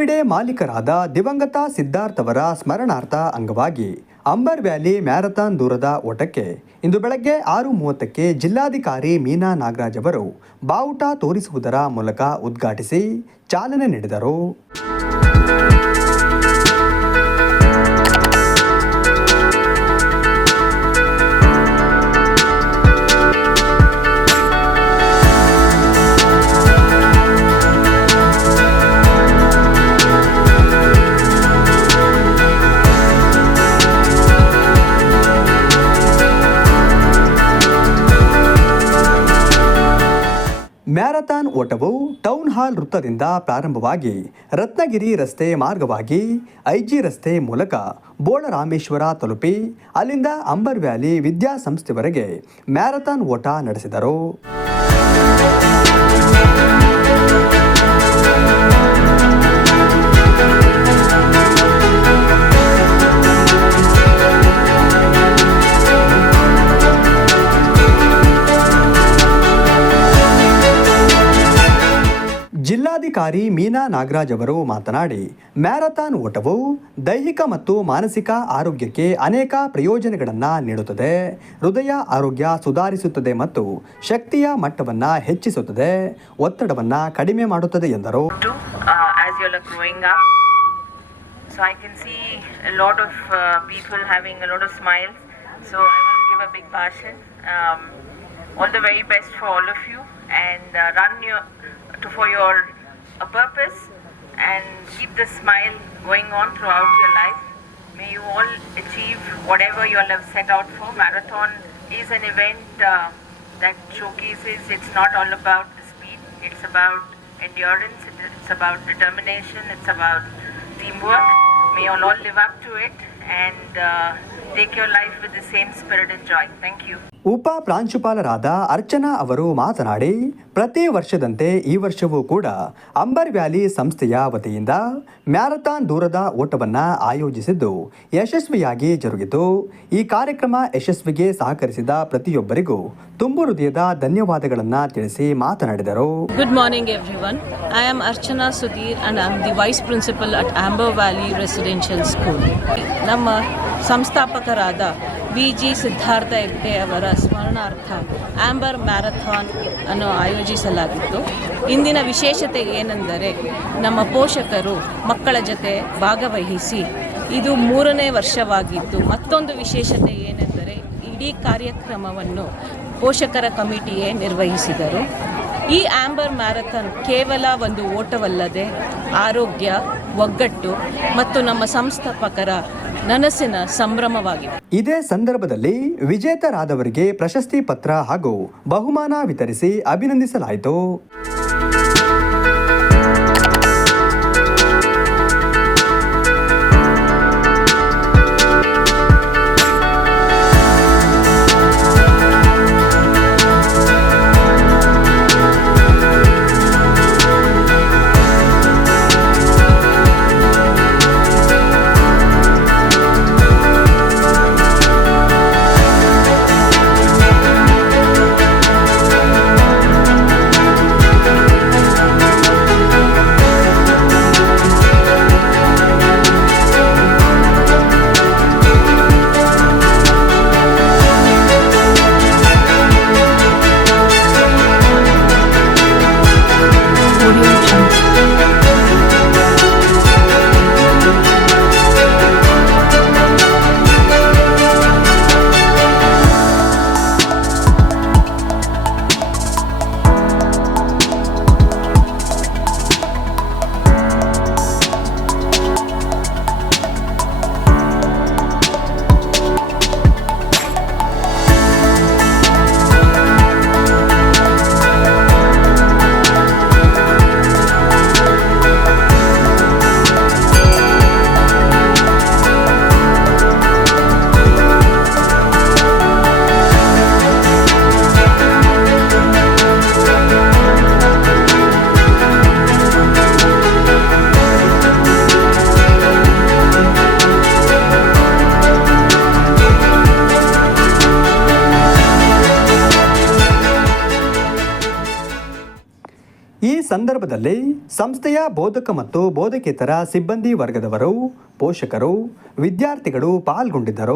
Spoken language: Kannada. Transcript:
ಕಾಫಿಡೆ ಮಾಲೀಕರಾದ ದಿವಂಗತ ಸಿದ್ಧಾರ್ಥ್ ಅವರ ಸ್ಮರಣಾರ್ಥ ಅಂಗವಾಗಿ ಅಂಬರ್ ವ್ಯಾಲಿ ಮ್ಯಾರಥಾನ್ ದೂರದ ಓಟಕ್ಕೆ ಇಂದು ಬೆಳಗ್ಗೆ ಆರು ಮೂವತ್ತಕ್ಕೆ ಜಿಲ್ಲಾಧಿಕಾರಿ ಮೀನಾ ನಾಗರಾಜ್ ಅವರು ಬಾವುಟ ತೋರಿಸುವುದರ ಮೂಲಕ ಉದ್ಘಾಟಿಸಿ ಚಾಲನೆ ನೀಡಿದರು ಓಟವು ಟೌನ್ ಹಾಲ್ ವೃತ್ತದಿಂದ ಪ್ರಾರಂಭವಾಗಿ ರತ್ನಗಿರಿ ರಸ್ತೆ ಮಾರ್ಗವಾಗಿ ಐಜಿ ರಸ್ತೆ ಮೂಲಕ ಬೋಳರಾಮೇಶ್ವರ ತಲುಪಿ ಅಲ್ಲಿಂದ ಅಂಬರ್ ವ್ಯಾಲಿ ವಿದ್ಯಾಸಂಸ್ಥೆವರೆಗೆ ಮ್ಯಾರಥಾನ್ ಓಟ ನಡೆಸಿದರು ಜಿಲ್ಲಾಧಿಕಾರಿ ಮೀನಾ ನಾಗರಾಜ್ ಅವರು ಮಾತನಾಡಿ ಮ್ಯಾರಥಾನ್ ಓಟವು ದೈಹಿಕ ಮತ್ತು ಮಾನಸಿಕ ಆರೋಗ್ಯಕ್ಕೆ ಅನೇಕ ಪ್ರಯೋಜನಗಳನ್ನು ನೀಡುತ್ತದೆ ಹೃದಯ ಆರೋಗ್ಯ ಸುಧಾರಿಸುತ್ತದೆ ಮತ್ತು ಶಕ್ತಿಯ ಮಟ್ಟವನ್ನು ಹೆಚ್ಚಿಸುತ್ತದೆ ಒತ್ತಡವನ್ನು ಕಡಿಮೆ ಮಾಡುತ್ತದೆ ಎಂದರು um, All the very best for all of you and uh, run your to, for your a purpose and keep the smile going on throughout your life. May you all achieve whatever you all have set out for. Marathon is an event uh, that showcases it's not all about the speed, it's about endurance, it's about determination, it's about teamwork. May you all, live up to it and uh, take your life with the same spirit and joy. Thank you. ಉಪ ಪ್ರಾಂಶುಪಾಲರಾದ ಅರ್ಚನಾ ಅವರು ಮಾತನಾಡಿ ಪ್ರತಿ ವರ್ಷದಂತೆ ಈ ವರ್ಷವೂ ಕೂಡ ಅಂಬರ್ ವ್ಯಾಲಿ ಸಂಸ್ಥೆಯ ವತಿಯಿಂದ ಮ್ಯಾರಥಾನ್ ದೂರದ ಓಟವನ್ನು ಆಯೋಜಿಸಿದ್ದು ಯಶಸ್ವಿಯಾಗಿ ಜರುಗಿತು ಈ ಕಾರ್ಯಕ್ರಮ ಯಶಸ್ವಿಗೆ ಸಹಕರಿಸಿದ ಪ್ರತಿಯೊಬ್ಬರಿಗೂ ತುಂಬು ಹೃದಯದ ಧನ್ಯವಾದಗಳನ್ನು ತಿಳಿಸಿ ಮಾತನಾಡಿದರು good morning everyone I am Archana Sudhir and I am the vice principal at Amber Valley residential school ನಮ್ಮ ಸಂಸ್ಥಾಪಕರಾದ ಬಿ ಜಿ ಸಿದ್ಧಾರ್ಥ ಹೆಗ್ಡೆ ಅವರ ಸ್ಮರಣಾರ್ಥ ಆಂಬರ್ ಮ್ಯಾರಥಾನ್ ಅನ್ನು ಆಯೋಜಿಸಲಾಗಿತ್ತು ಇಂದಿನ ವಿಶೇಷತೆ ಏನೆಂದರೆ ನಮ್ಮ ಪೋಷಕರು ಮಕ್ಕಳ ಜೊತೆ ಭಾಗವಹಿಸಿ ಇದು ಮೂರನೇ ವರ್ಷವಾಗಿದ್ದು ಮತ್ತೊಂದು ವಿಶೇಷತೆ ಏನೆಂದರೆ ಇಡೀ ಕಾರ್ಯಕ್ರಮವನ್ನು ಪೋಷಕರ ಕಮಿಟಿಯೇ ನಿರ್ವಹಿಸಿದರು ಈ ಆಂಬರ್ ಮ್ಯಾರಥಾನ್ ಕೇವಲ ಒಂದು ಓಟವಲ್ಲದೆ ಆರೋಗ್ಯ ಒಗ್ಗಟ್ಟು ಮತ್ತು ನಮ್ಮ ಸಂಸ್ಥಾಪಕರ ನನಸಿನ ಸಂಭ್ರಮವಾಗಿದೆ ಇದೇ ಸಂದರ್ಭದಲ್ಲಿ ವಿಜೇತರಾದವರಿಗೆ ಪ್ರಶಸ್ತಿ ಪತ್ರ ಹಾಗೂ ಬಹುಮಾನ ವಿತರಿಸಿ ಅಭಿನಂದಿಸಲಾಯಿತು ಈ ಸಂದರ್ಭದಲ್ಲಿ ಸಂಸ್ಥೆಯ ಬೋಧಕ ಮತ್ತು ಬೋಧಕೇತರ ಸಿಬ್ಬಂದಿ ವರ್ಗದವರು ಪೋಷಕರು ವಿದ್ಯಾರ್ಥಿಗಳು ಪಾಲ್ಗೊಂಡಿದ್ದರು